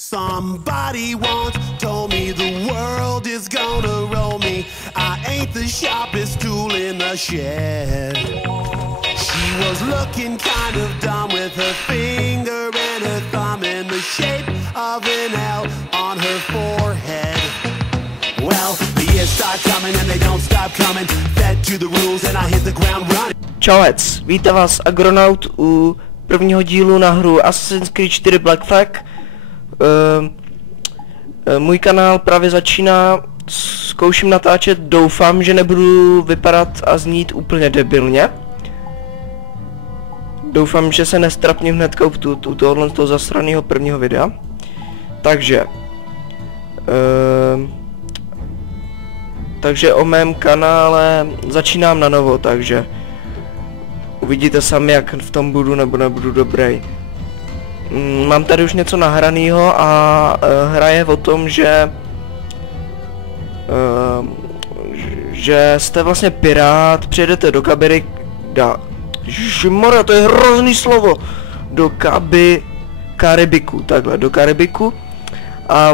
Somebody once told me the world is gonna roll me. I ain't the sharpest tool in the shed. She was looking kind of dumb with her finger and her thumb in the shape of an L on her forehead. Well, the years start coming and they don't stop coming. Fed to the rules and I hit the ground running. Čauec, vítá vás Agronaut u prvního dílu na hru Assassin's Creed 4 Black Flag. Můj kanál právě začíná, zkouším natáčet, doufám, že nebudu vypadat a znít úplně debilně. Doufám, že se nestrapním hnedka u tohohle toho zasraného prvního videa. Takže o mém kanále začínám na novo, takže uvidíte sami, jak v tom budu nebo nebudu dobrý. Mám tady už něco nahraného a hra je o tom, že jste vlastně pirát, přijedete do Ježišmarja, to je hrozný slovo! Do Karibiku, takhle, do Karibiku a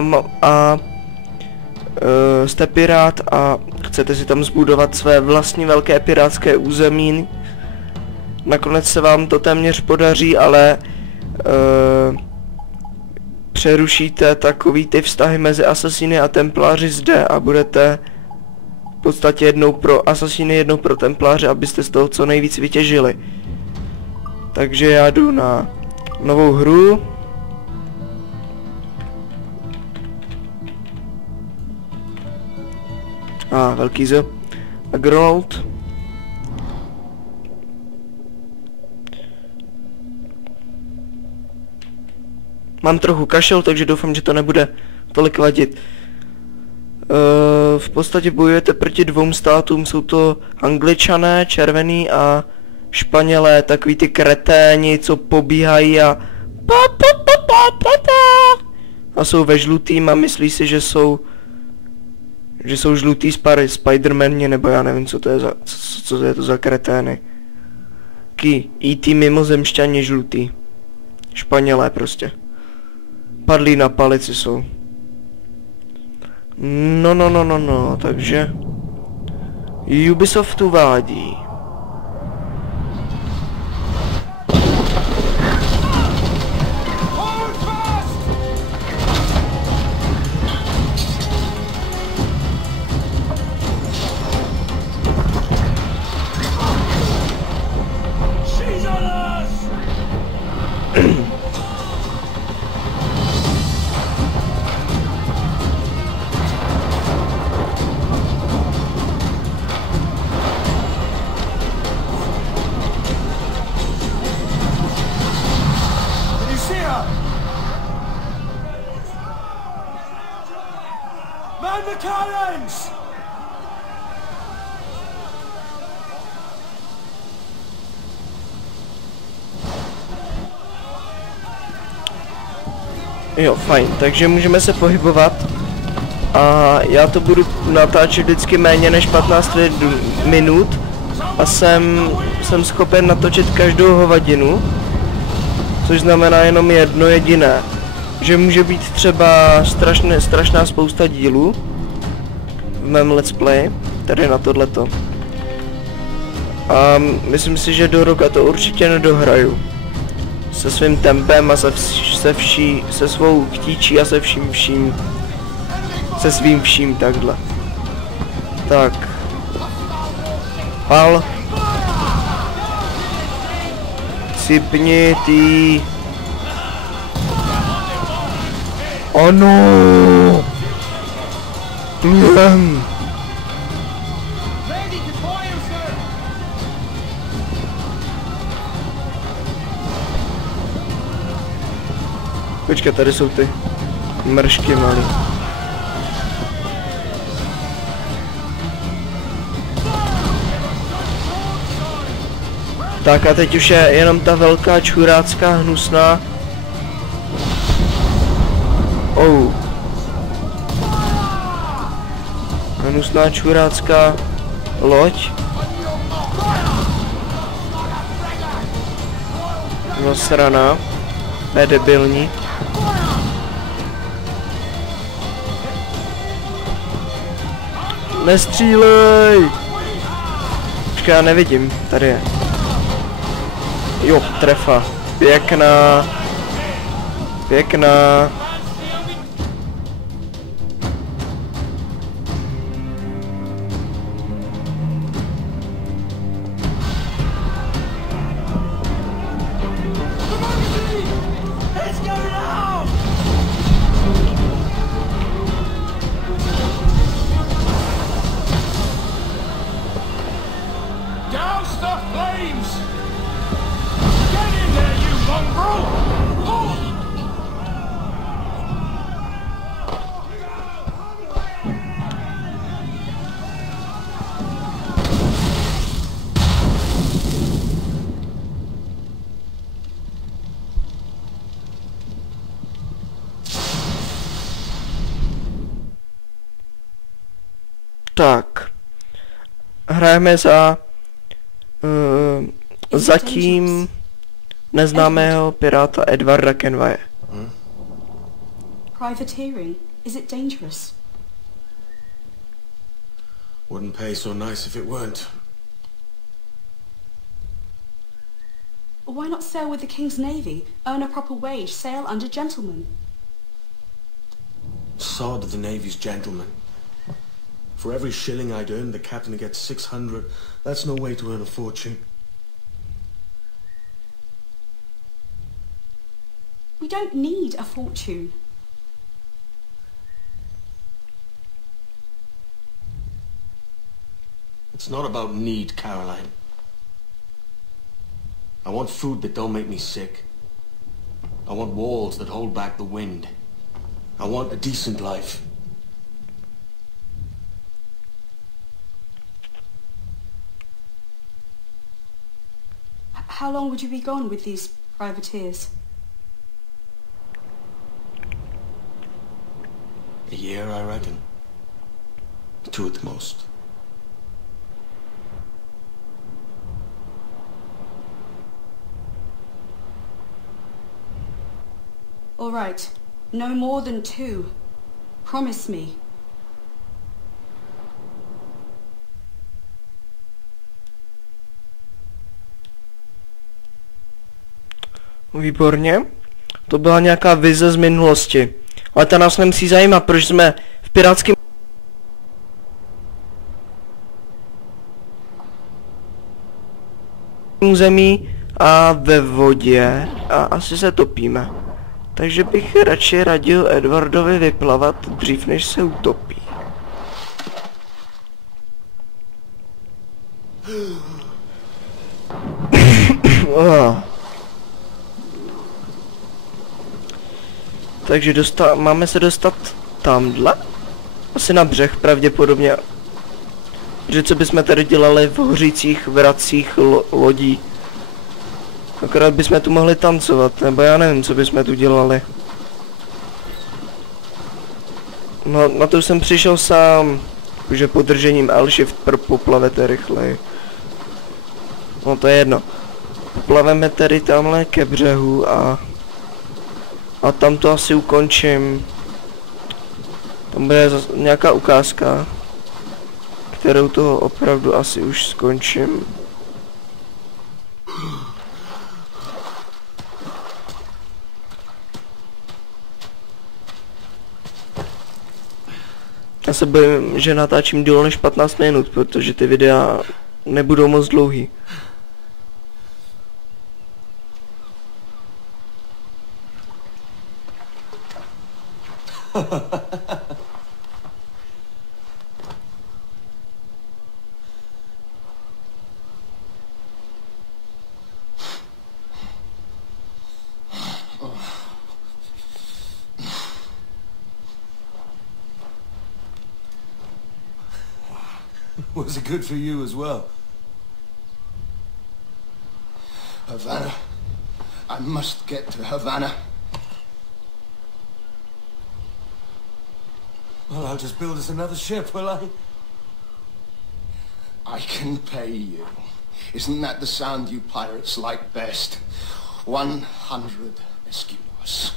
jste pirát a chcete si tam zbudovat své vlastní velké pirátské území. Nakonec se vám to téměř podaří, ale přerušíte takový ty vztahy mezi asasíny a templáři zde a budete v podstatě jednou pro asasíny, jednou pro templáře, abyste z toho co nejvíc vytěžili. Takže já jdu na novou hru. Velký Z. Agronaut. Mám trochu kašel, takže doufám, že to nebude tolik vadit. V podstatě bojujete proti dvou státům, jsou to Angličané, červený a Španělé, takový ty kreténi, co pobíhají a jsou ve žlutým a myslí si, že jsou žlutý Spidermani, nebo já nevím, co to je to za kretény. E.T. mimozemšťani žlutý. Španělé prostě. Padlí na palici jsou. No, takže Ubisoft uvádí. Jo, fajn, takže můžeme se pohybovat a já to budu natáčet vždycky méně než 15 minut a jsem schopen natočit každou hovadinu, což znamená jenom jedno jediné, že může být třeba strašná spousta dílů v mém let's play, tady na tohleto. A myslím si, že do roka to určitě nedohraju. Se svým tempem a se svou chtíčí a se svým vším takhle. Tak. Pal. Sypni ty. Ano. Počkej, tady jsou ty mršky malý. Tak a teď už je jenom ta velká čurácká hnusná. Hnusná čurácká loď. Nasraná. Ne debilní. Nestřílej! Počkej, já nevidím, tady je. Jo, trefa. Pěkná. Pěkná. Tak, hrajeme za zatím neznámého piráta Edwarda Kenwaye. Privateering, is it dangerous? Wouldn't pay so nice if it weren't. Why not sail with the King's Navy, earn a proper wage, sail under gentlemen? Sod of the Navy's gentlemen. For every shilling I'd earn, the captain gets 600. That's no way to earn a fortune. We don't need a fortune. It's not about need, Caroline. I want food that don't make me sick. I want walls that hold back the wind. I want a decent life. How long would you be gone with these privateers? A year, I reckon. 2 at the most. All right, no more than 2. Promise me. Výborně. To byla nějaká vize z minulosti. Ale ta nás nemusí zajímat, proč jsme v pirátském území a ve vodě a asi se topíme. Takže bych radši radil Edwardovi vyplavat dřív, než se utopí. Takže máme se dostat tamhle? Asi na břeh pravděpodobně. Že co bychom tady dělali v hořících vracích lodí. Akorát bychom tu mohli tancovat, nebo já nevím, co bychom tu dělali. No, na to jsem přišel sám, že podržením L-shift poplavete rychleji. No to je jedno. Poplaveme tedy tamhle ke břehu a tam to asi ukončím. Tam bude nějaká ukázka, kterou to opravdu asi už skončím. Já se bojím, že natáčím díl než 15 minut, protože ty videa nebudou moc dlouhý. Was it good for you as well? Havana. I must get to Havana. Well, I'll just build us another ship, will I? I can pay you. Isn't that the sound you pirates like best? 100 Eskimos.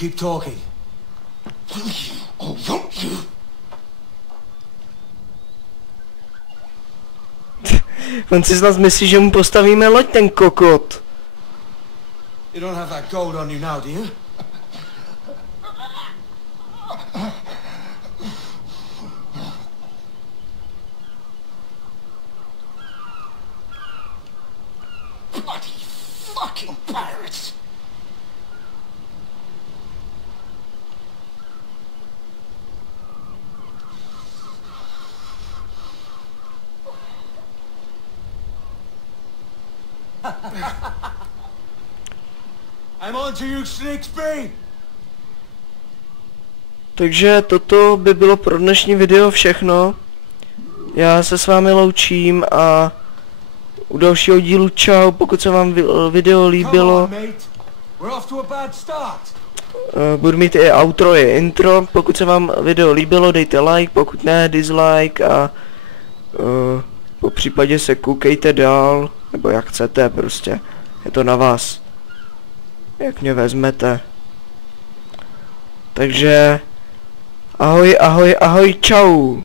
Keep talking. Will you or won't you? On si snad myslí, že mu postavíme loď, ten kokot. You don't have that gold on you now, do you? Bloody fucking pirates! I'm on to you, Snakesby! Takže toto by bylo pro dnešní video všechno. Já se s vámi loučím a u dalšího dílu čau, pokud se vám video líbilo. Budu mít i outro, i intro. Pokud se vám video líbilo, dejte like, pokud ne, dislike a po případě se koukejte dál, nebo jak chcete, prostě. Je to na vás. Jak mě vezmete. Takže ahoj, ahoj, ahoj, čau.